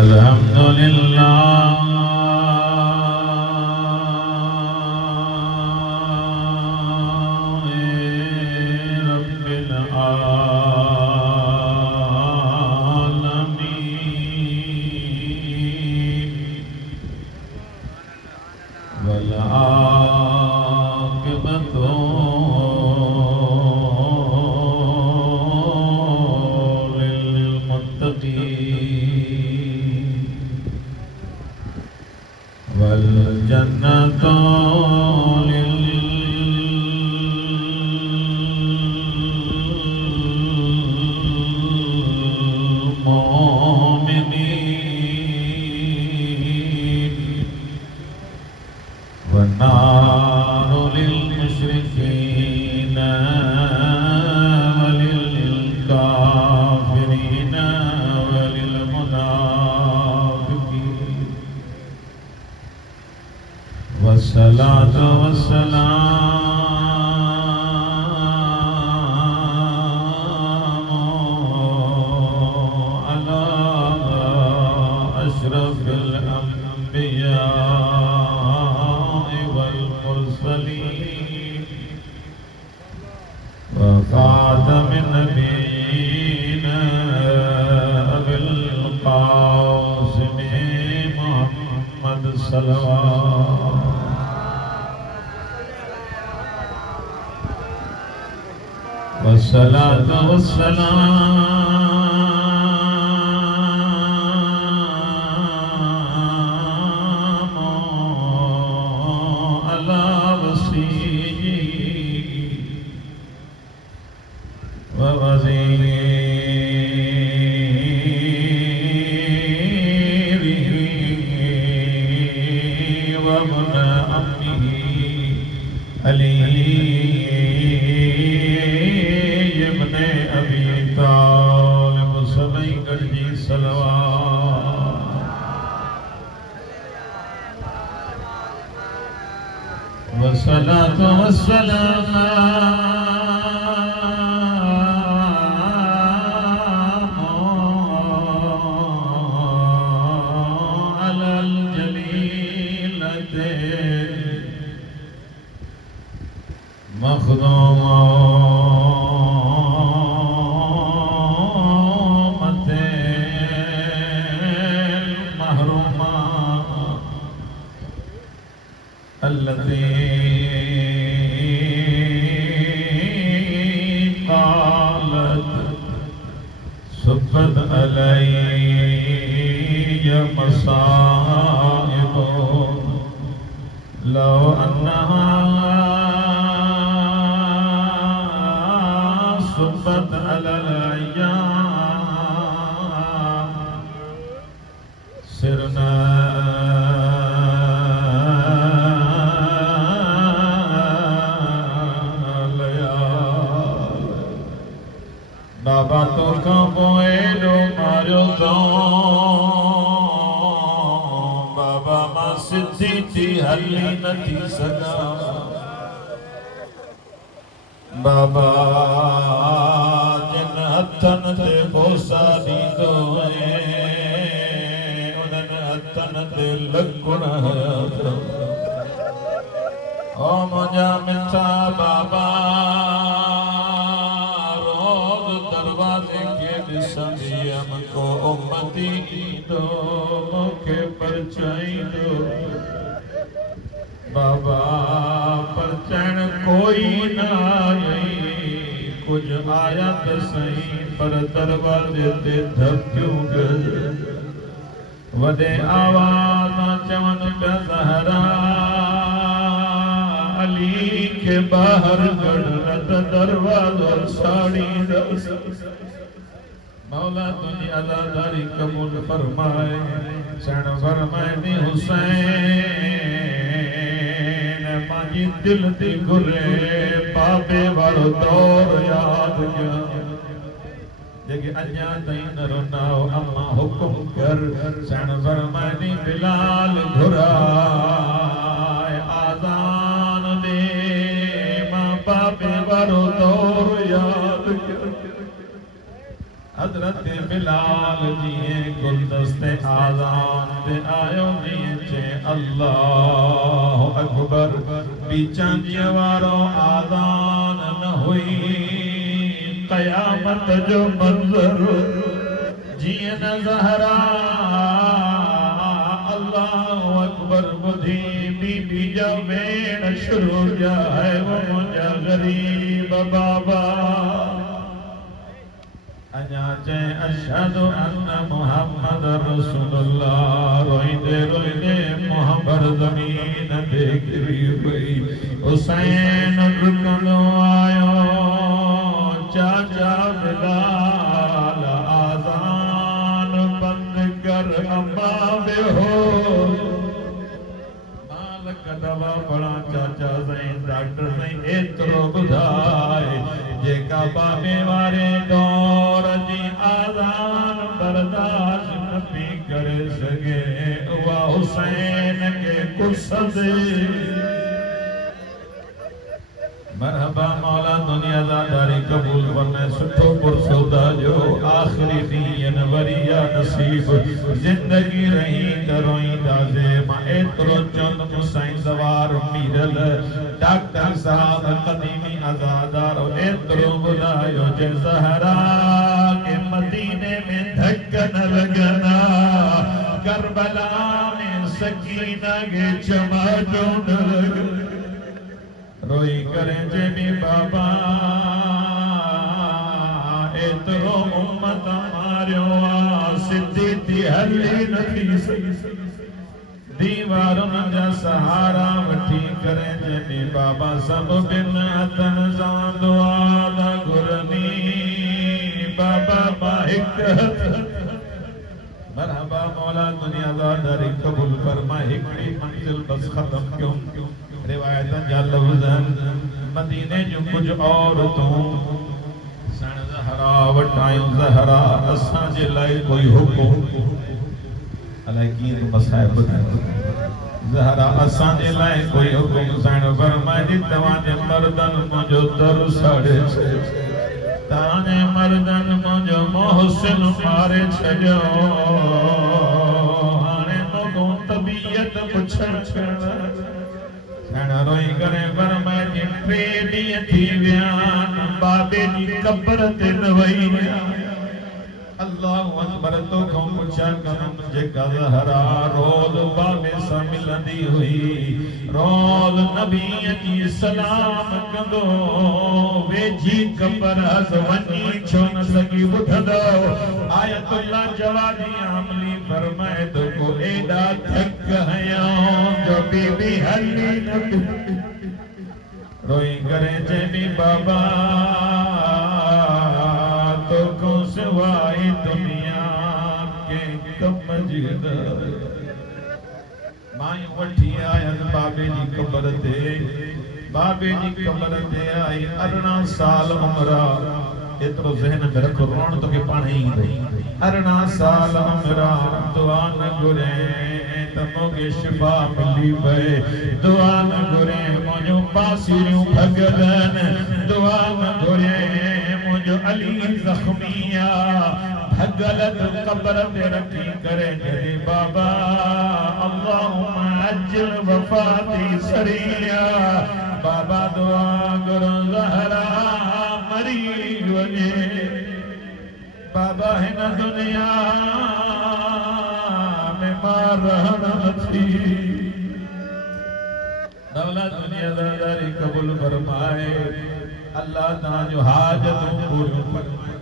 अल्हम्दुलिल्लाह रब्बिल आलमीन वल आक़िबतु लिल मुत्तक़ीन वल जन्नतु والنار للمشركين وللكافرين وللمنافقين والصلاة والسلام على أشرف الأنبياء وخاتم النبيين أبي القاسم محمد صلوات والصلاة والسلام على وصيه ووزيره وابن عمه علي ابن أبي طالب سبعي गढ़जी सलवात والصلاة والسلام على الجليلة مخدومة المحرومة التي قالت سبت علي مصائب لو أنها سبت على الأيام سرنا बाबा तो कबोएलो मारो तो बाबा मां सिद्धि थी हली नथी सदा बाबा जिन हथन ते बोसा दीदो है उनन हथन ते लकुण ओ मुझा मिठा बाबा दरवाजे के दिसंदी हमको उम्मती दो के परचाई दो बाबा परचण कोई ना आई कुछ आया तो सही पर दरवाजे ते धक्क्यों गज वदे आवाज चवन पे ज़हरा अली के बाहर गढ़ दरवाज़ो साड़ी मौला तुझी अदादारी कबूल फरमाए सण फरमाए हुसैन मांजी दिल दी घुरे बाबे वालो दौर याद जेके अञा ताईं न रोनाओ अम्मा हुकुम कर सण फरमाए बिलाल घुराए आज़ान दे मां बाबे वालो दौर याद कर हजरत बिलाल जिए गुलदस्ते आज़ान ते आयो जिए अल्लाह अकबर बीचा जीवारो आज़ान न हुई क़यामत जो मंज़र जिए न ज़हरा अल्लाह अकबर बुधी बीबी जा वेण शुरू जाए वो मुझा गरीब बाबा अजाचे अशहदु अन्ना मुहम्मद रसूलुल्लाह रोइंदे रोइंदे मुहब्बत ज़मीन ते गिरी पई हुसैन रुकंदो आयो चाचा बिलाल आज़ान बंद कर अम्मा बेहोश मालिक दवा बड़ा चाचा साईं डॉक्टर साईं एतिरो ॿुधाए जेका बाबे वारे दौर जी आज़ान बर्दाश्त न पई करे सघे उहा हुसैन खे कुसदे मरहबा मौला दुनियादारी कबूल फरमाए सुठो पुरसौदा जो आखिरी ॾींहं वरिया नसीब जिंदगी रही रोईंदा जे मां एतिरो चवंदुमि साईं सवार मीरल डॉक्टर साहब कदीमी अज़ादार एतिरो ॿुधायो जे ज़हरा के मदीने में धक न लॻना करबला में सकीना के चमाटो न लॻ रोई करें जे भी बाबा एतरो उम्मत मारियो सिद्धी थी हली न थी दीवारुनि जा सहारा वठी करें जे भी बाबा सब बिन हथन सां दुआ न घुरनी बाबा माहिक मरहबा मौला दुनियादारी कबूल फरमा हिकड़ी मंजिल बस खत्म क्यों रिवायतन जा लफ्ज़न मदीने जो कुछ औरतों सन ज़हरा वटायूं ज़हरा असां जे लाइ कोई हुकुम अलाए कीअं तो मसाइब ॿुधायो ज़हरा असां जे लाइ कोई हुकुम सन फरमाए तव्हां जे मर्दन मुंहिंजो दर साड़े तव्हां जे मर्दन मुंहिंजो मोहसिन मारे छॾियो हाणे तोखूं तबीयत पुछण रोई करे फरमाए टे ॾींहं थी विया बाबे जी कब्र ते न वई अल्लाहु अकबर तोखूं पुछा कम जेका ज़हरा रोज़ बाबे सां मिलंदी हुई रोज़ नबीअ जी सलाम कंदो वेझी कब्र हस वञी छो न सघी ॿुधंदो आयतुल्लाह जवादी आमली फरमाए तो को एॾा थक हया जो बीबी हली न रोई करे जे भी बाबा तो को सिवाय दुनिया के कम जी माई वठी आयन बाबे जी कब्र ते आई 18 साल उम्र एतिरो ज़हन में रखो रोण तो के पाण ही 18 साल उम्र दुआ न घुरे त मोगे शिफा मिली पए दुआ न घुरे मुंहिंजो पासिरियूं भगलन दुआ न घुरे मुंहिंजो अली ज़ख्मिया भगलत कब्र ते रखी करे जॾहिं बाबा अल्लाहुम्मा अज्जिल वफ़ाती सरिया बाबा दुआ करो ज़हरा मरी वञे बाबा हिन दुनिया में मार रहण थी दौलत दुनियादारी कबूल फरमाए अल्लाह तव्हां जो हाजतूं पूरियूं फरमाए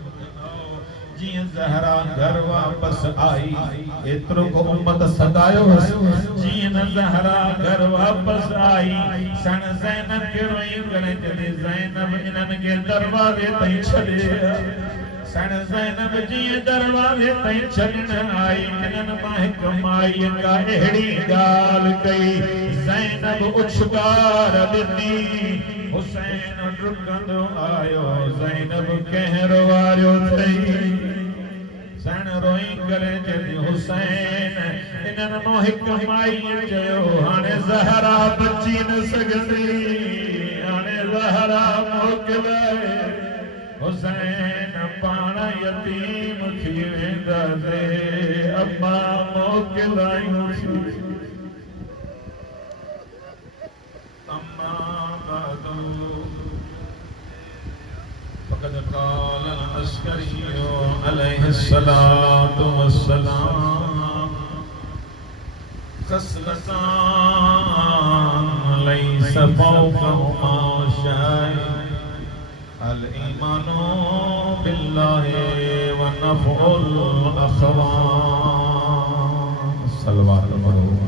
जियां ज़हरा घर वापस आई एतिरो को उम्मत सदायो जियां न ज़हरा घर वापस आई सन ज़ैनब के रोई करे जॾहिं ज़ैनब इन्हनि खे दरवाज़े ताईं छॾे सन ज़ैनब जियां दरवाज़े ताईं छॾण आई इन्हनि मां हिकु माईअ का अहिड़ी ॻाल्हि कई ज़ैनब उछकार ॾिनी हुसैन डुकंदो आयो ज़ैनब कहर वारियो अथई सन रोई करे जॾहिं हुसैन इन्हनि मां हिकु माईअ चयो हाणे ज़हरा बची न सघंदी हाणे ज़हरा मोकिलाए हुसैन पाण यतीम थी वेंदा से अम्मा मोकिलायूं अम्मा बादू फक़द क़ाल अस्करी अलैहिस्सलातु वस्सलाम खस्लतान लैस फौक़हुमा शै अल ईमानु बिल्लाहि व नफ़उल अख़वान सल्लल्लाहु अलैहि वसल्लम।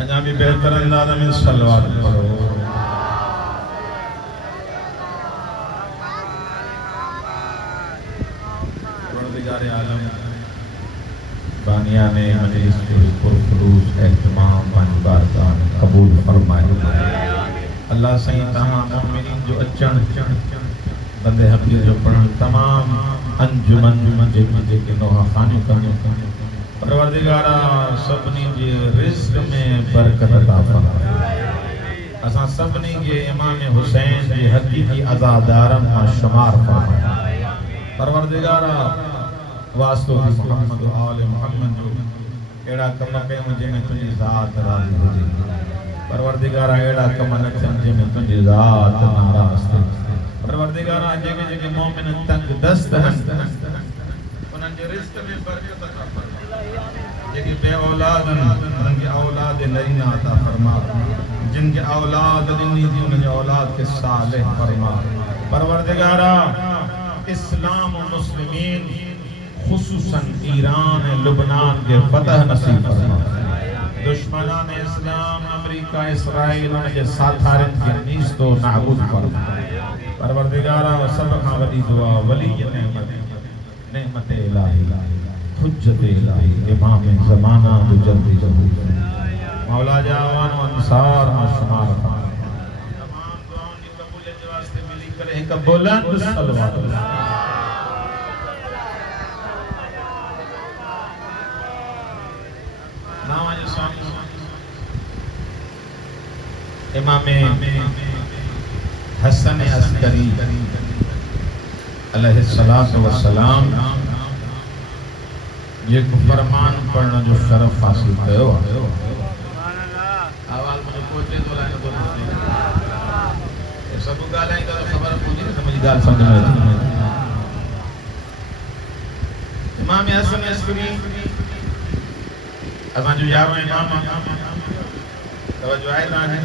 अञा भी बेहतर अंदाज़ में सल्लल्लाहु अलैहि वसल्लम। परवरदिगार आलम बानियाने मजलिस के पुरखुलूस एहतमाम पांच बारगाह कबूल फरमाए। अल्लाह सही तहां मोमिनीन जो अचण बंदे हबीब जो पढ़ण तमाम अंजुमन जेके नोहा खानी करियो परवरदिगारा सभनी जे रिज़्क़ में बरकत अता फरमाए। असां सभनी के इमाम हुसैन जे हकीकी अज़ादारन मां शुमार फरमाए। परवरदिगारा वास्तो मोहम्मद आले मोहम्मद जो एड़ा कम कयूं जंहिंमें तुंहिंजी ज़ात राज़ी हुजे। परवरदिगारा एड़ा कम न थियनि जंहिंमें तुंहिंजी ज़ात नाराज़ थिए। परवरदिगारा जेके मोमिन तंग दस्त आहिनि उन्हनि जे रिज़्क़ में बरकत अता फरमा। जेके बे औलाद आहिनि उन्हनि खे औलाद नईं अता फरमा। जिन खे औलाद ॾिनी थी उन्हनि जे औलाद खे सालिह फरमा। परवरदिगारा इस्लाम मुस्लिमीन खुसूसन ईरान लुबनान के फतह नसीब फरमा। दुश्मनान इस्लाम अमेरिका इसराइल उन के साथारन के नीस्तो नाबूद फरमा। परवरदिगारा सब खां वडी दुआ वली नेमत इलाही हुज्जत इलाही इमाम ज़माना जो जल्दी जल्दी मौला जावान अंसार मां शुमार फरमा। तमाम दुआओं की कबूलियत के वास्ते मिली करे एक बुलंद सलवात इमाम हसन अस्करी अलैहिस्सलातु वस्सलाम ये फरमान पढ़ने जो शरफ हासिल कयो। आवाज मुझे पहुंचे तो लाइन बोल सब गालां तो खबर पहुंची तो मुझे गाल समझ में आई। इमाम हसन अस्करी असां जो यारो इमाम तवज्जो आहे ना है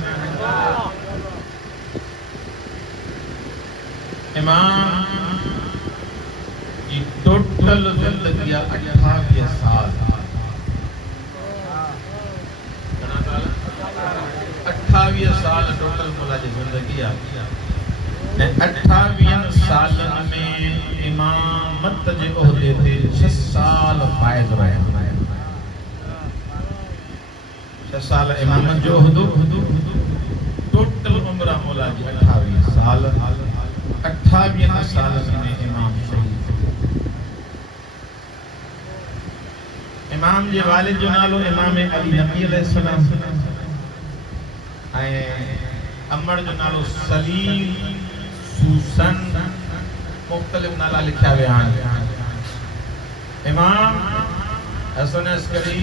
इमाम की टोटल जिंदगी 28 साल 28 साल टोटल मुला जी जिंदगी आ 28 साल में इमामत जे ओहदे ते 6 साल फायद रहे। 6 साल इमामत जो ओहदो टोटल उम्र मौला जी 28 साल 28 साल में इमाम शहीद। इमाम जे वालिद जो नालो इमाम अली नबी अलैहिस्सलाम ऐं अमर जो नालो सलीम सूसन मुख्तलिफ नाला लिखा विया आहिनि। इमाम हसन अस्करी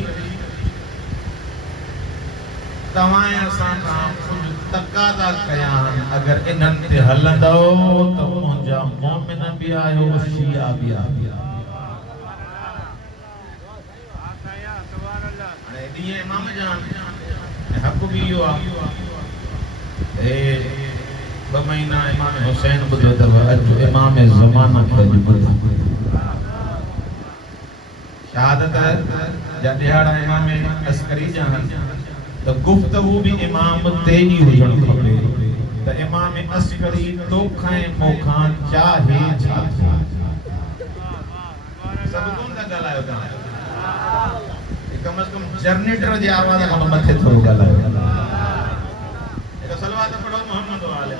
तवाए असां खां कुझु तक़ाज़ा कया आहिनि। अगर इन्हनि ते हलंदो त मुंहिंजा मोमिन बि आहियो शिया बि आहियो। हाणे ॾींहं इमाम जा हक़ बि इहो आहे। 2 महीना इमाम हुसैन ॿुधो अथव अॼु इमाम ज़माना खे अॼु ॿुधो। शहादत जा ॾिहाड़ा इमाम अस्करी जा आहिनि त गुफ्तगू भी इमाम ते ही हुजण खपे त इमाम अस्करी तोखां मोखां चाहे छा सब कोन था ॻाल्हायो था। कम से कम जनरेटर जी आवाज़ खां मथे थोरो ॻाल्हायो। सलवात पढ़ो मोहम्मद वाले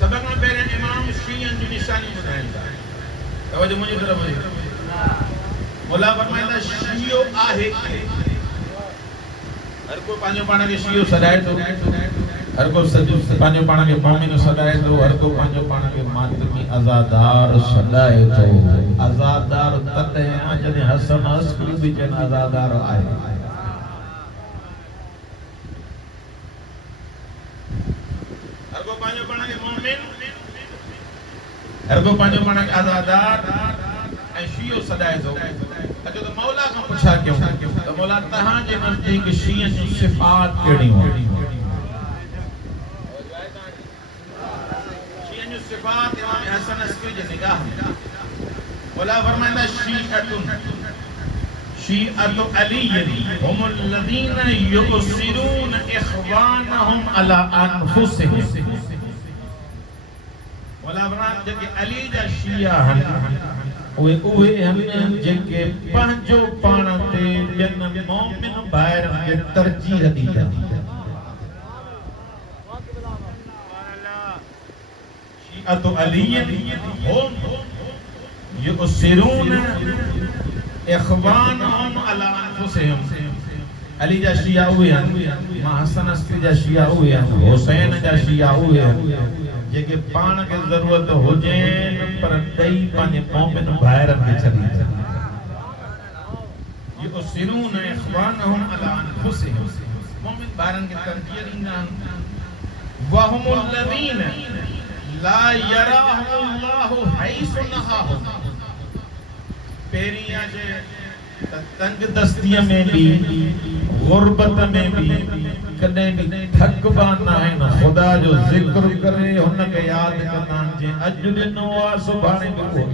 सब खां पहिरियों इमाम शियन जी निशानी ॿुधाइनि था। तवज्जो मुंहिंजी तरफ़ मुला फरमाइंदा शियो आहे हर को पांजो पाण खे शियो सॾाए थो हर को पांजो पाण खे मोमिन सॾाए थो हर को पांजो पाण खे मातमी आज़ादार सॾाए थो आज़ादार तॾहिं आहे जॾहिं हसन अस्करी बि चवनि आज़ादार आहे हर को पांजो पाण खे मोमिन हर को पांजो पाण खे आज़ादार ऐं शियो सॾाए थो अॼु त मौला खां पुछा कयूं त मौला तहां जे नज़दीक शीअं जूं सिफ़ात कहिड़ियूं आहिनि शीअं जूं सिफ़ात इमाम हसन अस्करी जे निगाह में मौला फरमाईंदा शीअतु अली हुमुल लज़ीना युबसिरून इख़वानहुम अला अनफुसिहिम मौला फरमाईंदा जेके अली जा शिया आहिनि उहे आहिनि जेके पंहिंजो पाण ते ॿियनि मोमिन भाइरनि खे तरजीह ॾींदा शीअतु अली हुम युबसिरून इख़वानहुम अला अनफुसिहिम अली जा शिया उहे आहिनि मां हसन अस्करी जा शिया उहे आहिनि हुसैन जा शिया उहे आहिनि जेके पाण खे ज़रूरत हुजे पर ॾेई पंहिंजे मोमिन भाइरनि खे छॾींदा युबसिरून इख़वानहुम अला अनफुसिहिम मोमिन भाइरनि खे तरजीह ॾींदा आहिनि वहुमुल लज़ीना ला यराहुल्लाहु हैसु नहाहुम पहिरीं आहे तंग दस्तीअ में भी गुरबत में भी कदे भी थकबा न आहिनि खुदा जो ज़िक्र करे हुन खे यादि कंदा आहिनि जे अॼु ॾिनो आहे सुभाणे बि उहो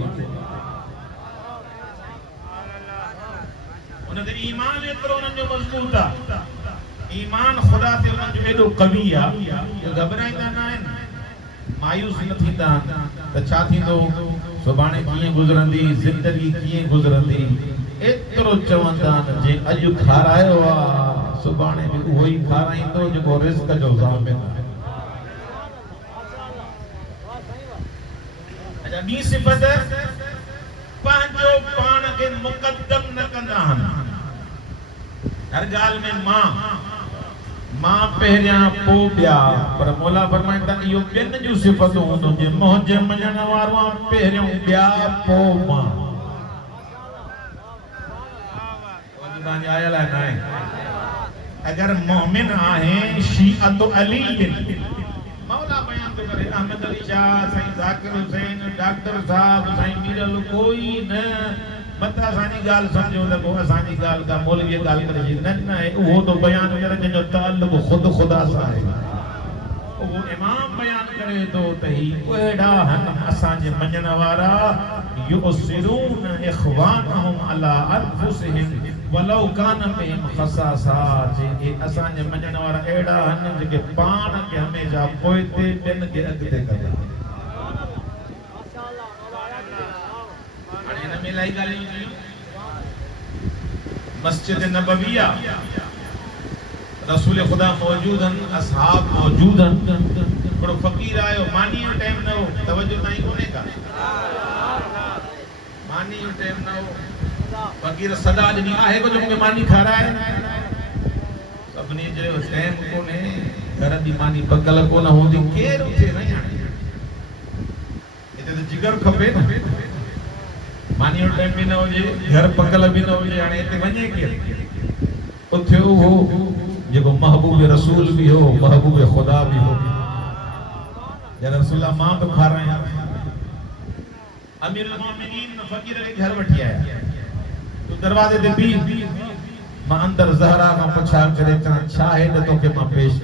हुन ते ईमान एतिरो उन्हनि जो मज़बूत आहे ईमान खुदा ते उन्हनि जो एॾो क़वी आहे जो घबराईंदा न आहिनि मायूस न थींदा त छा थींदो सुभाणे कीअं गुज़रंदी ज़िंदगी कीअं गुज़रंदी एतिरो चवंदा आहिनि जे अॼु खारायो आहे सुभाणे बि उहो ई खाराईंदो जेको रिज़्क़ जो ज़ामिन आहे अच्छा ॿी सिफ़त पंहिंजो पाण खे मुक़द्दम न कंदा आहिनि हर ॻाल्हि में मां पहिरियां पोइ ॿिया पर मौला फरमाईंदा इहो ॿियनि जूं सिफ़तूं हूंदियूं जे मुंहिंज मञण वारो आहे पहिरियों ॿिया पोइ मां आयल आहे अगर मोमिन आहे शीअतु अली मौला बयान थो करे अहमद अली शाह साईं ज़ाकिर हुसैन डॉक्टर साहब साईं मीरल कोई न मत असांजी ॻाल्हि सम्झो लॻो असांजी ॻाल्हि का मौलवी ॻाल्हि करे जी न उहो तो बयान करे जंहिंजो ताल्लुक़ ख़ुदि ख़ुदा सां आहे वो इमाम बयान करे तो तही कोड़ा हन असांजे मञण वारा युबसिरून इख़वानहुम अला अनफुसिहिम वलौ कान बिहिम ख़सासा जे असांजे मञण वारा अहिड़ा हन जेके पाण खे हमेशा पोइते ॿियनि खे अॻिते कंदा हाणे हिन में इलाही ॻाल्हियूं थियूं मस्जिद नबविया रसूल खुदा मौजूद आहिनि असहाब मौजूद आहिनि हिकिड़ो फ़क़ीर आयो मानी जो टाइम न हो तवजो ताईं कोन्हे का मानी जो टाइम न हो फ़क़ीर सदा ॾिनी आहे कुझु मूंखे मानी खाराए सभिनी जो टाइम कोन्हे घर जी मानी पकल कोन हूंदी केरु उथे न हाणे हिते त जिगर खपे न मानी जो टाइम बि न हुजे घर पकल बि न हुजे हाणे हिते वञे केरु उथियो हो जेको महबूब रसूल भी हो महबूब खुदा भी हो या रसूल मां तो खाराया अमीरुल मोमिनीन फकीर के घर वठी आया तो दरवाजे ते भी मां अंदर ज़हरा का पुछा करे छा है त तोखे मां पेश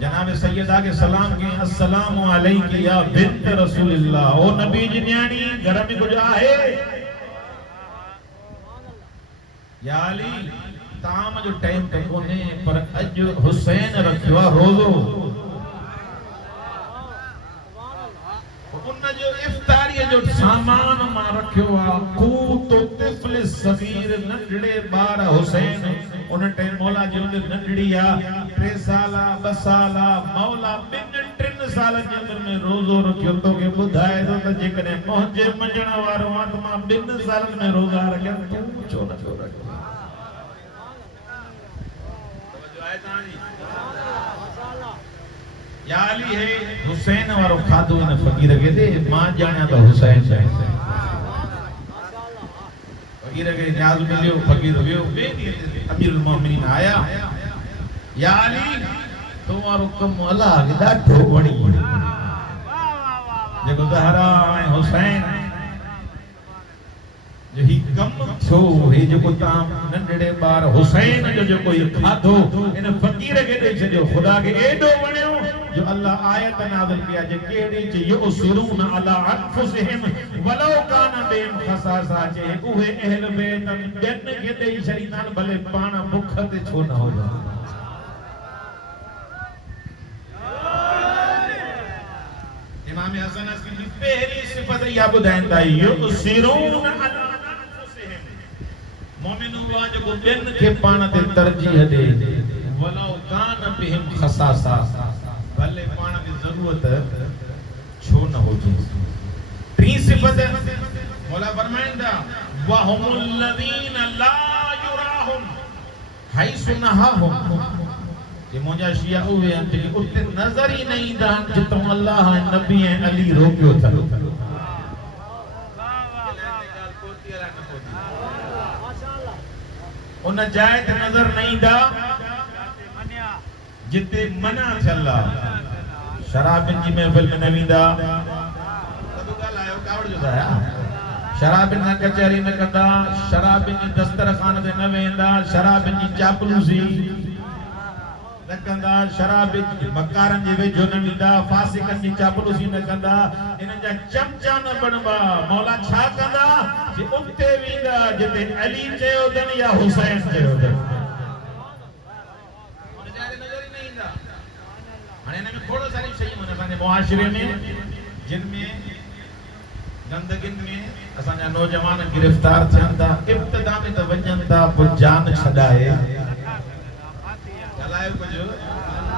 जनाब सैयदा के सलाम के अस्सलाम अलैकी या बिन्त रसूलिल्लाह ओ नबी जी न्याणी घर में कुछ आहे या अली ताम जो टाइम तो कोने पर अज हुसैन रखियो रोज़ो उन जो इफ्तारी जो सामान मां रखियो कूत तिफल सगीर नंढड़े बार हुसैन उन टाइम मौला जी उन नंढड़ी 3 साल 2 साल मौला 2-3 साल जे अंदर में रोज़ो रखियो तो के बुधाए तो जेकने पहुंचे मंजण वारो आत्मा 2 साल में रोज़ा रखे तू छो न छो रखे तवज्जो है ताजी या अली है हुसैन वारो खादो इन फकीर के दे मां जाने तो हुसैन है फकीर के न्याज मिलियो फकीर वियो अमीरुल मोमिनीन आया या अली तुम्हारो कम अल्लाह के ॾाढो वणी जेको ज़हरा ऐं हुसैन जो ही कम थियो ही जेको तां नंढड़े बार हुसैन जो जेको ये खाधो इन फकीर के ॾेई छॾियो ख़ुदा के एॾो वणियो जो अल्लाह आयत नाज़िल किया जे केड़ी च युसिरून अला अनफुसिहिम वलो कान बिहिम खसासा जे उहे अहल बैत ॿियनि खे ॾेई छॾींदा भले पाण भुख ते छो न हुजनि इमाम हसन अस्करी की पहली सिफत या बुधाइंदा युसिरून अला अनफुसिहिम मोमिन हुआ जो ॿियनि खे पाण ते तरजीह ॾे वलो कान बिहिम खसासा भले पाण की जरूरत छो न होजे टी सिफत मौला फरमाइंदा वहुमुल लदीन ला युराहुम हैसु नहाहुम कि मुझा शिया उहे हैं कि उते नजर ही नहीं दान जितो अल्लाह ऐं नबी ऐं अली रोकियो था उन जाए ते नजर नहीं दा जिते मना थियला शराबिन जी महफिल में न वेंदा कदो ॻाल्हायो कावड़ जो था शराबिन ना कचहरी में कंदा शराबिन जी दस्तरखान ते न वेंदा शराबिन जी चापलूसी न कंदा शराबिन मकारन जे वेझो न वेंदा फासिकन जी चापलूसी न कंदा इन्हनि जा चमचा न बनबा मौला छा कंदा जे उते वेंदा जिते अली चयो अथनि या हुसैन चयो अथनि थोड़ा सारी शयूं असांजे मुआशरे में जिन में गंदगिन में असांजा नौजवान गिरफ्तार थियनि था इब्तिदा में त वञनि था पोइ जान छॾाए ॻाल्हायो कुझु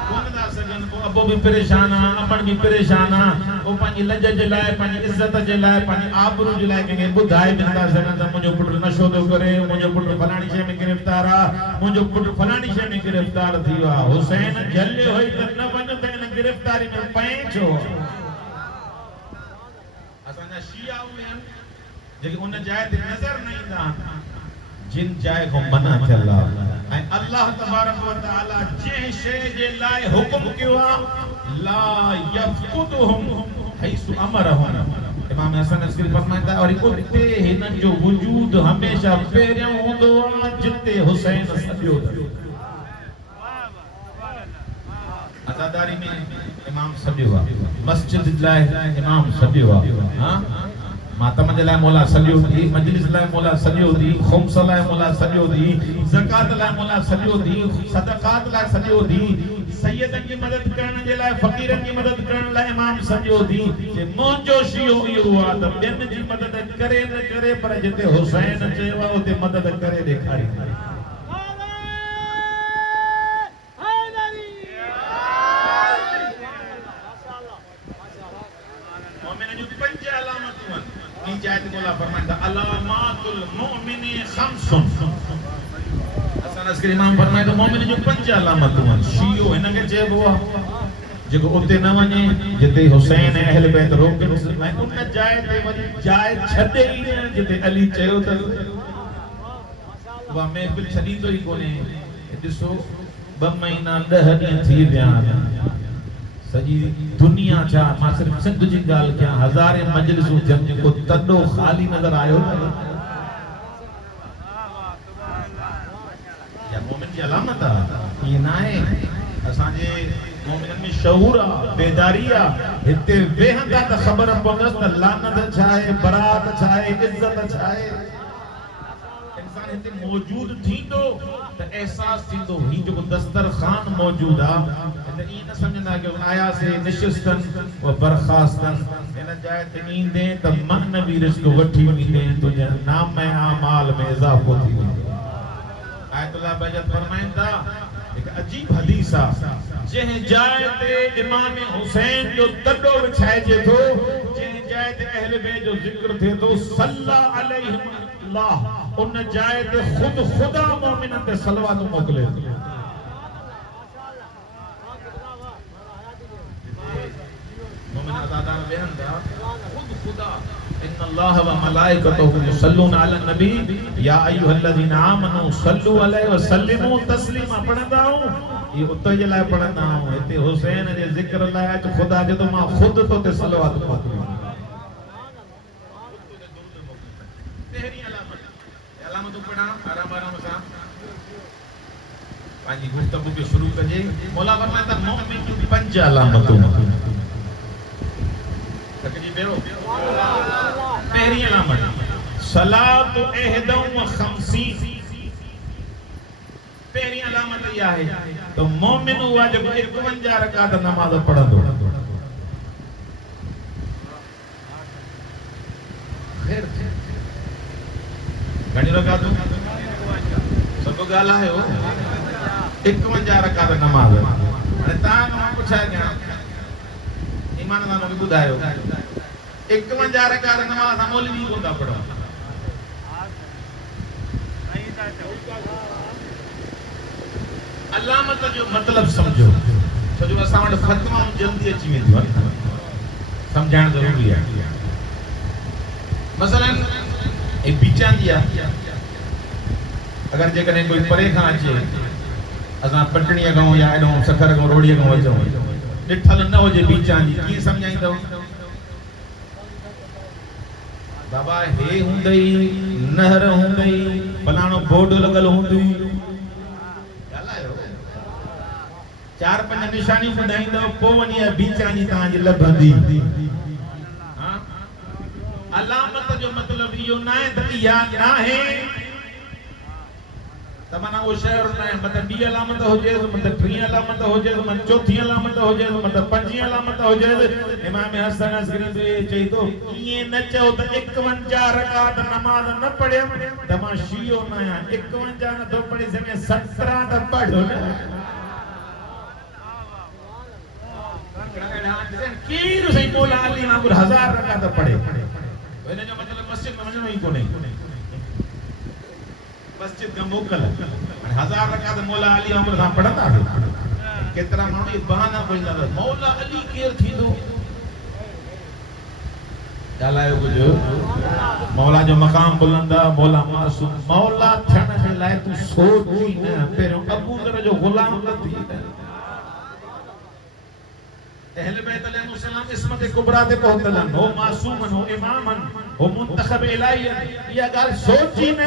कोन था सघनि पोइ अबो बि परेशान आहे अमन बि परेशान आहे पोइ पंहिंजी लज जे लाइ पंहिंजी इज़त जे लाइ पंहिंजी आबरू जे लाइ कंहिंखे ॿुधाए बि नथा सघनि त मुंहिंजो पुटु नशो थो करे मुंहिंजो पुटु फलाणी शइ में गिरफ़्तार आहे मुंहिंजो पुटु फलाणी शइ में गिरफ़्तार थी वियो आहे हुसैन झलियो हुई त न वञ त हिन गिरफ़्तारी में पए छो असांजा शिया उहे आहिनि जेके उन जाइ ते नज़र न ईंदा जिन जाइ खां मना थियल आहे ऐं अल्लाह तबारक व तआला जंहिं शइ जे लाइ हुकुम कयो आहे ला यफ़कुदुहुम हैसु अमरहुम इमाम हसन अस्करी फरमाईंदा और उते हिननि जो वजूद हमेशा पहिरियों हूंदो आहे जिते हुसैन सॼो अज़ादारी में इमाम सॼो आहे मस्जिद लाइ इमाम सॼो आहे हां मातम जे लाइ मौला सॼो थी मजलिस लाइ मौला सॼो थी खुम्स लाइ मौला सॼो थी ज़कात लाइ मौला सॼो थी सदक़ात लाइ सॼो थी सैयदन की मदद करण जे लाइ फकीरन की मदद करण लाइ इमाम सॼो थी जे मुंहिंजो शियो इहो आहे त ॿियनि जी मदद करे न करे पर जिते हुसैन चयो आहे उते मदद करे ॾेखारी जायत बोला फरमाता अलामातुल मुमिनी खम्सुन असन अस्करी इमाम फरमाए तो मोमिन जो 5 अलामतूं आहिनि शियो हिनखे चइबो आहे जेको उते न वञे जिते हुसैन ऐं अहल बैत रोकनि ऐं उन जाइ ते वञी जाइ छॾे ई न जिते अली चयो त उहा महफ़िल छॾींदो ई कोन्हे ॾिसो 2 महीना 10 ॾींहं थी विया सजी दुनिया छा मां सिर्फ सिंध जी गाल क्या हज़ारे मजलिसूं थियनि जेको तॾो ख़ाली नज़र आयो या मोमिन जी अलामत आहे ईअं न आहे असांजे मोमिननि में शऊर आहे बेदारी आहे हिते वेहंदा त ख़बर पवंदसि त लानत छा आहे बरात छा आहे इज़त छा आहे इंसान हिते मौजूद थींदो त एहसास थींदो ही जेको दस्तरखान मौजूद आहे त ई न समझंदा कि आया से निशिस्तन व बरखास्तन इन जाइ ते ईंदे त मनवी रिस्क वठी वेंदे तुंहिंजे नाम आमाल में इज़ाफ़ो थी वेंदो आयतुल्लाह बजत फरमाईंदा एक अजीब हदीस आहे जह जाए ते इमाम हुसैन जो तडो विछाइजे थो, जह जाए ते अहले बैत जो जिक्र थे तो सल्ला अलैहिम अल्लाह, उन जाए ते खुद खुदा मोमिनन ते सलवात मोकले। मोमिन आजादान बेहंदा खुद खुदा इन्नल्लाह व मलाइकतहु युसल्लूना अलन नबी या अय्युहल्लज़ीना आमनू सल्लू अलैहि व सल्लिमू तस्लीमा। पढ़ंदा हूं ये उते जे लाइ पढ़ंदा हूं, हिते हुसैन जे जिक्र लाइ तो खुदा जो तो मां खुद तो ते सलवात मोकली। तेरी अलामत पढ़ा आराम आराम सां पांजी गुफ्तगू के शुरू कजे। मौला फरमाता मोमिन की 5 अलामतूं तकजी बेरो। पहली अलामत सलात एहदौ व खमसीन। पहली अलामत यह है तो मोमिन हुआ जो 51 रकात नमाज पढ़ंदो। खैर घणी रकात सब गाला है वो 51 रकात नमाज। अने ता मां पुछा गया ईमानदार ने बुधायो 51 रकात नमाज मौलवी कोंदा पढ़ो। अलामत जो मतलब समझो छो असां वटि फतवा जल्दी अची वेंदियूं आहिनि, समझाइण ज़रूरी आहे। मसलन ए बीचांदी आहे, अगर जेकॾहिं कोई परे खां अचे असां पटणीअ खां या एॾो सखर खां रोड़ीअ खां अचूं ॾिठल न हुजे बीचांदी, कीअं सम्झाईंदव? बाबा हे हुंदई नहर हुंदई फलाणो बोर्ड लॻल हूंदी, 4-5 निशानियूं ॿुधाईंदव पोइ वञी बीचांदी तव्हांजी लभंदी। अलामत जो मतलब इहो न आहे त इहा न आहे तमन्ना वो शहर ना है, मतलब 2 अलामत हो जाए, मतलब 3 अलामत हो जाए, मतलब 4 अलामत हो जाए, मतलब 5 अलामत हो जाए। इमाम हसन अस्करी तो ये चाहिए तो ये न चाहो तो 51 रकात नमाज न पढ़े त मां शियो न आहियां। 51 न तो पढ़ी सघे 17 त पढ़ो न। कीर सही मौला अली वांगुर 1000 रकात पढ़े, इन जो मतलब मस्जिद में वञणो ई कोन्हे। मस्जिद का मोकल 1000 रकात मौला अली वांगुर सां पढ़ंदा केतिरा माण्हू ये बहाना खोलींदा मौला अली केर थींदो। ॻाल्हायो कुझु मौला जो मक़ाम बुलंद आहे, मौला मासूम। मौला थियण जे लाइ तूं सोच ई न, पहिरियों अबू ज़र जो ग़ुलाम न थी। अहले बैत अलैहिस्सलाम इस्मत कुबरा ते पहुतल आहिनि, हो मासूमन, हो इमामन, हो मुंतखब इलाही। इहा ॻाल्हि सोच ई न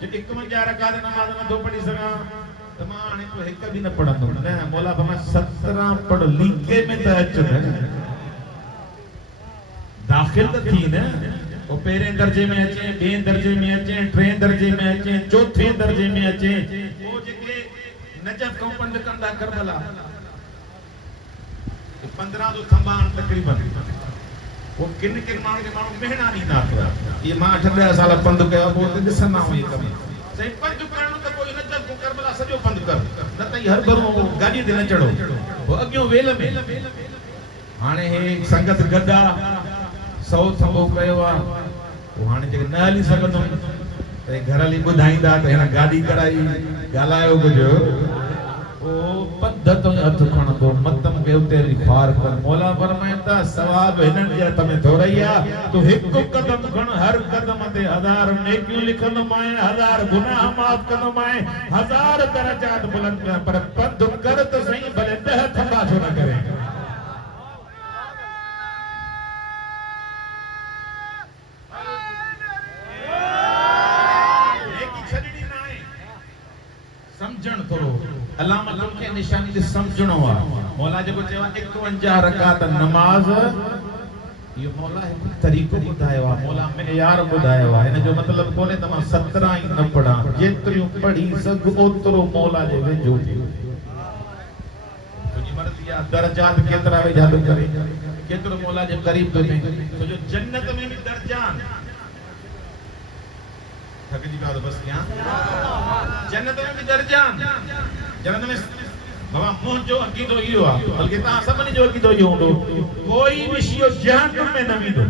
जो 51 रकात नमाज नथो पढ़ी सघां त मां हाणे को हिक बि न पढ़ंदुमि। न, मौला फरमाए 17 पढ़, लीके में त अच न, दाखिल त थी न। वो पहिरें दर्जे में अचे, 2 दर्जे में अचे, 3 दर्जे में अचे, 4 दर्जे में अचे। वो जेके नजफ खां पंध कंदा करबला 15 जो थंबा तकरीबन वो किन माण्हू के माण्हू महीना ॾींदा पिया। ये मां 8 साल पंध कयो पोइ त ॾिसंदा आहियूं ये कम सही पंध करणो त कोई नजर को करबला सॼो पंध कर, न त हर भरू गाॾी ते न चढ़ो। वो अॻियों वेल में हाणे हे संगत गदा 100 थंबो कयो आहे, वो हाणे जेके न हली सघंदुमि त घर हली ॿुधाईंदा त हिन गाॾी कराई। ॻाल्हायो कुझु ओ पद्धत में हथ खणंदो मतम के उते ख़ार कर। मौला फरमाईंदा सवाब हिननि जे हथ में थोरई आहे, तूं हिकु कदम खण, हर कदम ते 1000 नेकियूं लिखंदो मां, 1000 गुनाह माफ़ कंदो मां, 1000 दरजात बुलंद कर। पर पंध कर त सही, भले 10 थंबा छो न करे। समझण थोरो अलामतुनि के निशानी ते समझणो आहे। मौला जेको चयो 51 रकात नमाज, इहो मौला हिकु तरीक़ो ॿुधायो आहे, मौला मेयार ॿुधायो आहे। हिन जो मतिलबु कोन्हे त मां 17 ई न पढ़ां, जेतिरियूं पढ़ी सघ ओतिरो मौला जे वेझो थियो। तुंहिंजी मर्ज़ी आहे दर्जात केतिरा वेझा थो करे, केतिरो मौला जे क़रीब थो थिए। छो जो जन्नत में बि दर्जान थक जी बात बस क्या जन्नत में भी दर्जा, जन्नत में बाबा मुंहिंजो अक़ीदो इहो आहे, बल्कि तव्हां सभिनी जो अक़ीदो इहो हूंदो, कोई बि शइ जहन्नम में न वेंदो।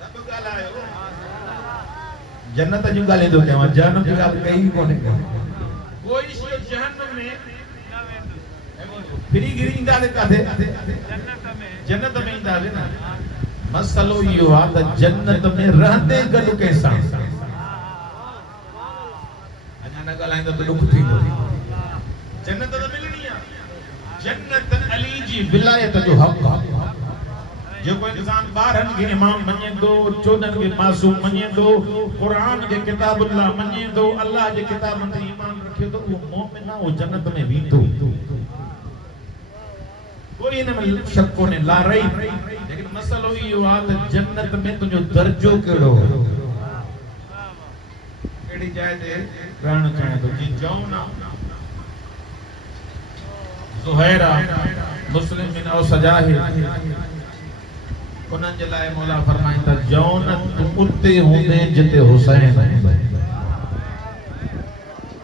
सभु ॻाल्हायो, जन्नत जूं ॻाल्हियूं थो कयां, जहन्नम जी ॻाल्हि कई कोन्हे। कोई शइ जहन्नम में फिरी गिरी ईंदासीं काथे? जन्नत में ईंदासीं न। मसलो इहो आहे त जन्नत में रहंदे गॾु कंहिंसां अञा न ॻाल्हाईंदो त ॾुख थींदो। जन्नत त मिलणी आहे। जन्नत अली जी विलायत जो हक़ आहे। जेको इंसान ॿारनि खे इमाम मञे थो, चोॾहनि खे मासूम मञे थो, क़ुरान खे किताबुल्लाह मञे थो, अल्लाह जे किताबनि ते ईमान रखे थो, उहो मोमिन आहे, उहो जन्नत में वेंदो। कोई इन में शक कोन्हे, ला रही। लेकिन मसलो इहो आहे त जन्नत में तुंहिंजो दर्जो कहिड़ो, कहिड़ी जाइ ते रहणु चाहे थो। जीअं चऊं न ज़ुहैरा मुस्लिम बिन औ सजाहे, उन्हनि जे लाइ मौला फरमाईं त जौन तूं उते हूंदे जिते हुसैन हूंदो।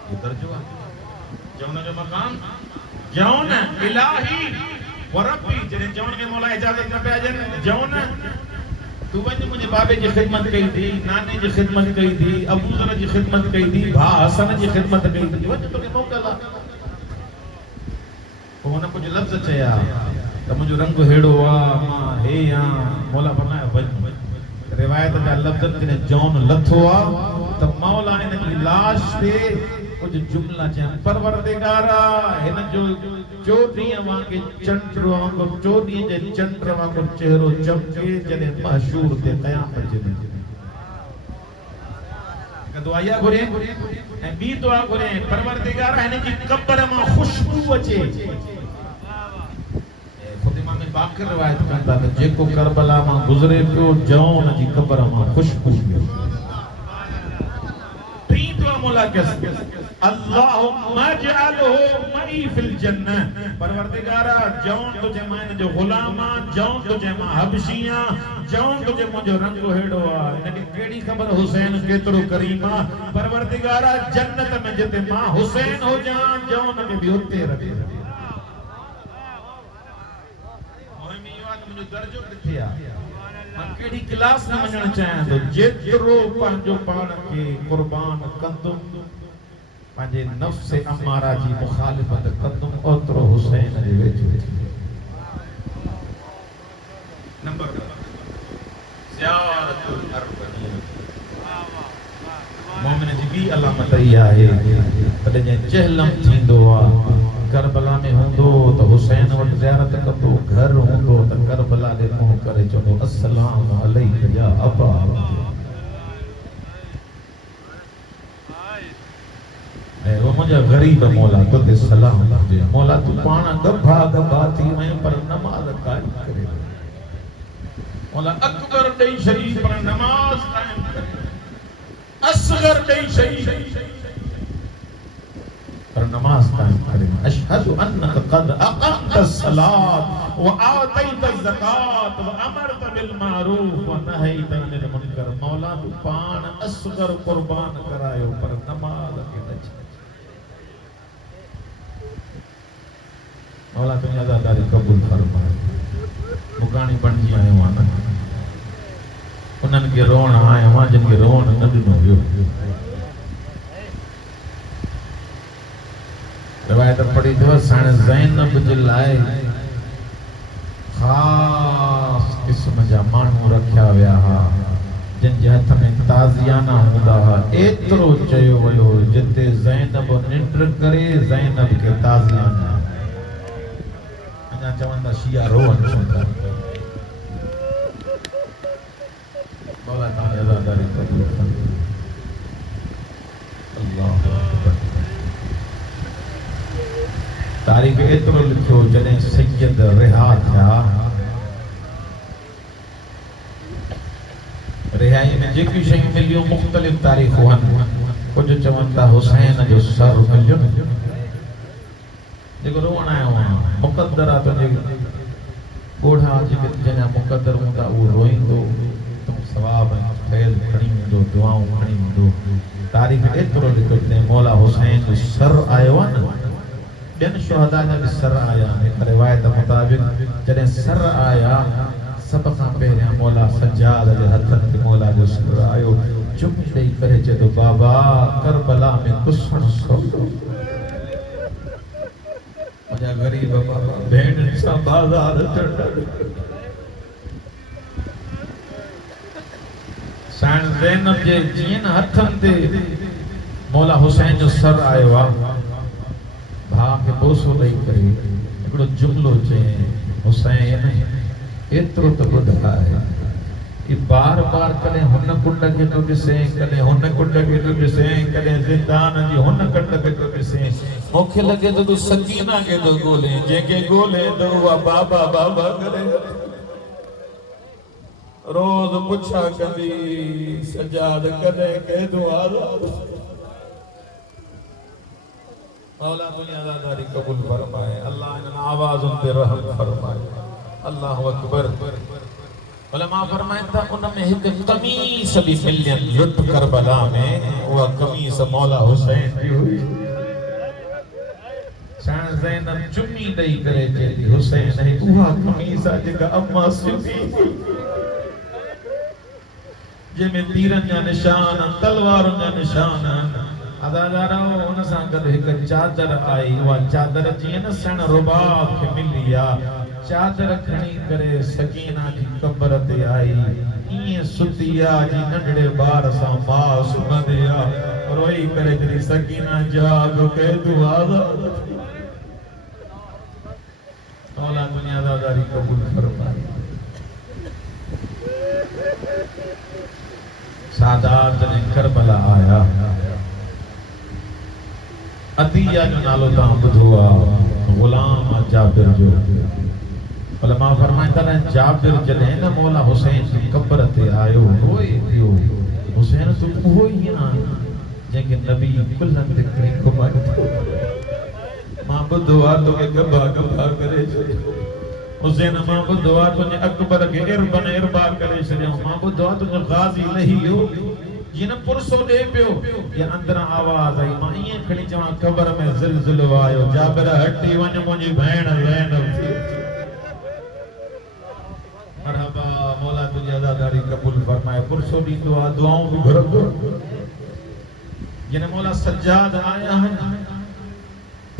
ये दर्जो आहे, जौन जो मकाम, जौन इलाही वरबी। जॾहिं जौन खे मौला इजाज़त न पिया ॾियनि, जौन तूं वञ मुंहिंजे बाबे जी ख़िदमत कई थी, नाने जी ख़िदमत कई थी, अबू ज़र जी ख़िदमत कई थी, भाउ हसन जी ख़िदमत कई थी, वञ तोखे मोकल आहे। पोइ हुन कुझु लफ़्ज़ चया त मुंहिंजो रंग हेड़ो आहे, मां हे आहियां। मौला फरमाया वञ। रिवायत जा लफ़्ज़नि ते जौन लथो आहे त मौला हिन जी लाश ते कुछ जुमला चयन। परवरदिगारा हिन जो चोॾीअ वांगुरु चंड वांगुरु, चोॾीअ जे चंड वांगुरु चेहरो चमके जॾहिं महशूर ते क़यामत जे ॾींहुं। हिकु दुआ इहा घुरे ऐं ॿी दुआ घुरे, परवरदिगारा हिन जी क़ब्र मां ख़ुशबू अचे। ख़ुद इमाम बाक़र रिवायत कंदा त जेको करबला मां गुज़रे पियो, जऊं हुन जी क़ब्र मां ख़ुशबू पियो। टी दुआ मौला कयसि, अल्लाहुम्मा जअलहु मई फिल जन्नह। परवरदिगारा जऊं तुझे मां हिन जो ग़ुलाम आं, जऊं तुझे मां हबशी आं, जऊं तुझे मुंहिंजो रंग हेड़ो आहे। हिनखे कहिड़ी ख़बर हुसैन केतिरो करीम आहे। परवरदिगारा जन्नत में जिते मां हुसैन हुजां, जऊं हुनखे बि उते रखे। मुंहिंजो दर्जो किथे आहे, मां कहिड़ी क्लास में वञणु चाहियां थो। जेतिरो पंहिंजो पाण खे क़ुर्बान कंदुमि, पंहिंजे नफ़्स अमारा जी मुखालिफ़त कंदुमि, ओतिरो हुसैन जे वेझो। नंबर 2 ज़ियारतुल अरबईन। मोमिन जी ॿी अलामत इहा आहे त जॾहिं चहलम थींदो आहे, करबला में हूंदो त हुसैन वटि ज़ियारत कंदो, घर हूंदो त करबला ॾे मुंहुं करे चवंदो अस्सलाम अलैका या अबा। ऐं वो मुंहिंजा ग़रीब मौला तोते सलाम हुजे। मौला तूं पाण गभा गभा थी वएं पर नमाज़ क़ाइम करे। मौला अकबर ॾेई छॾी पर नमाज़ क़ाइम करे, असगर ॾेई छॾी पर नमाज कायम करे। अशहदु अन्नक क़द अक़मत सलात व आतैत ज़कात व अमरत बिल मारूफ व नहैत अनिल मुनकर। मौला तू पाण असगर कुर्बान करायो पर नमाज खे न छॾ। मौला तुंहिंजी अदादारी क़बूल फरमाए। मुकाणी बणिजी आयो आहियां न, उन्हनि खे रोअण आयो आहियां जिन खे रोअण न ॾिनो वियो। रिवायत पढ़ी अथव साण ज़ैनब जे लाइ ख़ासि क़िस्म जा माण्हू रखिया विया हुआ, जिन जे हथ में ताज़ियाना हूंदा हुआ। एतिरो चयो वियो जिते ज़ैनब निंड करे ज़ैनब खे ताज़ियाना। अञा चवंदा शिया रोअनि छो था। मौला तव्हांजी अज़ादारी क़बूल करे। अल्लाह तारीख़ एतिरो लिखियो जॾहिं सैयद रिहा थिया, रिहाई में जेकी शयूं मिलियूं मुख़्तलिफ़ तारीख़ूं आहिनि। कुझु चवनि था हुसैन जो सर मिलियो, जेको रोअण आयो आहे मुक़द्दर आहे तुंहिंजे ॻोढ़ा जेके जंहिंजा मुक़द्दर हूंदा उहो रोईंदो, तुम सवाब फैज़ खणी वेंदो, दुआऊं खणी वेंदो। तारीख़ एतिरो लिखियो जॾहिं मौला हुसैन जो सर आयो आहे न, बिन शुहदा जा भी सर आया हिक रिवायत मुताबिक जॾहिं सर आया सब खां पहिरियां मौला सज्जाद जे हथनि ते मौला जो सर आयो चुमी ॾेई करे चए थो बाबा करबला में कुसण सो मुंहिंजा ग़रीब बाबा भेणनि सां बाज़ार साईं ज़ैनब जे जीअं न हथनि ते मौला हुसैन जो सर आयो आहे भाउ खे बोसो ॾेई करे हिकिड़ो जुमिलो चई हुसैन एतिरो त ॿुधाए कि बार बार कॾहिं हुन कुंड खे थो ॾिसे कॾहिं हुन कुंड खे थो ॾिसे कॾहिं ज़िंदान जी हुन कुंड खे थो ॾिसे मूंखे लॻे थो तूं सकीना खे थो ॻोल्हे जंहिंखे ॻोल्हे थो उहा बाबा बाबा करे रोज़ पुछा कंदी सजाद कॾहिं कहे दुआ मौला तुंहिंजी अज़ादारी क़बूल फरमाए अल्लाह इन आवाज़ुनि ते रहम फरमाए अल्लाहु अकबर उलमा फरमाइनि था उन में हिकु कमीस बि मिलियन लुट करबला में उहा कमीस मौला हुसैन जी हुई साईं ज़ैनब चुमी ॾेई करे चए थी हुसैन उहा कमीस आहे जेका अम्मा सिबी जंहिंमें तीरनि जा निशान तलवारुनि जा निशान अदादारो उन सां गॾु हिकु चादर आई उहा चादर जीअं न सण रुबाब खे मिली आहे चादर खणी करे सकीना जी कब्र ते आई ईअं सुती आहे जी नंढड़े ॿार सां माउ सुम्हंदी आहे रोई करे चई सकीना जाग के दुआ मौला तुंहिंजी अज़ादारी क़बूल फरमाए सादात जॾहिं करबला आया अतिया जो नालो तव्हां ॿुधो आहे ग़ुलाम जाबिर जो उलमा फरमाईंदा आहिनि जाबिर जॾहिं न मौला हुसैन जी कब्र ते आयो रोए पियो हुसैन तूं उहो ई आहे जंहिंखे नबी कुलनि ते खणी घुमाए मां ॿुधो आहे तोखे गबा गबा करे छॾियो हुसैन मां ॿुधो आहे तुंहिंजे अकबर खे इरबन इरबा करे छॾियो मां ॿुधो आहे तुंहिंजो ग़ाज़ी लही वियो जीअं न पुरसो ॾे पियो या अंदरां आवाज़ आई मां ईअं खणी चवां क़ब्र में ज़िलज़िलो आयो जाबिर हटी वञ मुंहिंजी भेण ज़ैनब थी मरहबा मौला तुंहिंजी अज़ादारी क़बूल फरमाए पुरसो ॾींदो आहे दुआऊं बि घुरंदो जिन मौला सज्जाद आया आहिनि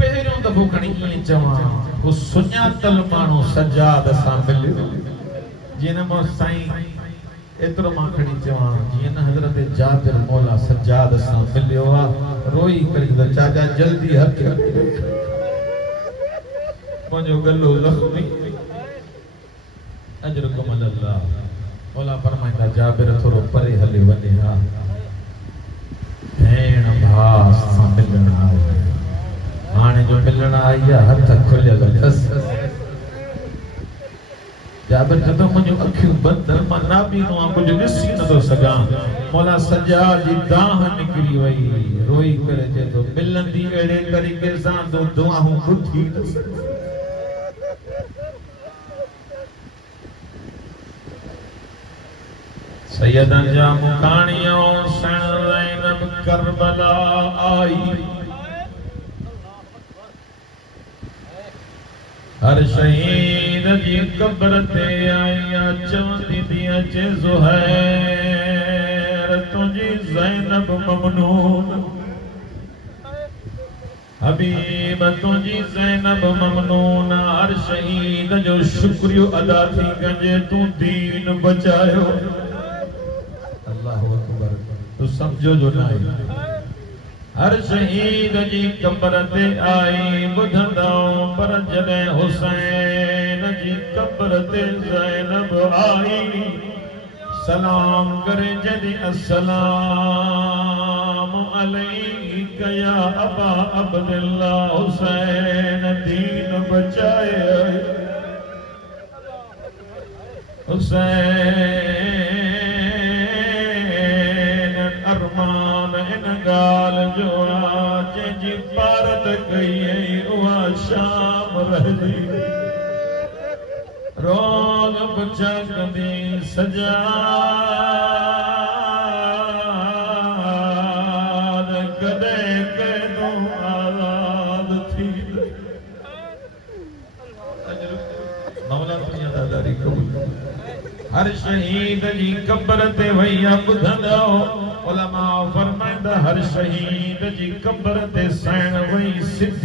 पहिरियों दफ़ो खणी ईअं चवां हू सुञातल माण्हू सज्जाद सां मिलियो जीअं न मां साईं एतिरो मां खणी चवां जीअं न हज़रत जाबिर मौला सज्जाद सां मिलियो आहे रोई करे त चाचा जल्दी हथ मुंहिंजो गलो ज़ख़्मी अजरुकुम अल्लाह मौला फरमाईंदा जाबिर थोरो परे हले वञे हा भेण भाउ सां मिलण आहे हाणे जो मिलण आई आहे हथ खुलियल अथसि जाबिर जदों मुंहिंजूं अखियूं बंदि मां नाबीनो आहियां कुझु ॾिसी नथो सघां मौला सज्जाद जी दाह निकिरी वई रोई करे चए थो मिलंदी अहिड़े तरीक़े सां तो दुआऊं ॿुधी न सैयदन जा मुकाणियों सण ज़ैनब करबला आई हर शहीद जी कब्र ते आई चवंदी थी अचे ज़ुहैर तुंहिंजी ज़ैनब ममनून हबीब तुंहिंजी ज़ैनब ममनून हर शहीद जो शुक्रियो अदा थी कजे तूं दीन बचायो अल्लाहु अकबर तू समझो जो नहीं हर शहीद जी कब्र ते आई ॿुधंदा पर जॾहिं हुसैन जी कब्र ते ज़ैनब आई सलाम करे जॾहिं अस्सलाम अलैक या अबा अब्दुल्लाह हुसैन दीन बचाए हुसैन अरमान इन गाल जो आज जी भारत कई उहा शाम रहदी रोग बचा कदी सजाद कदे कदो आज़ाद थी हर शहीद जी कब्र ते वैया बुधंदो उलमा फरमाइंदा हर शहीद जी कब्र ते सैण वई सिद्धी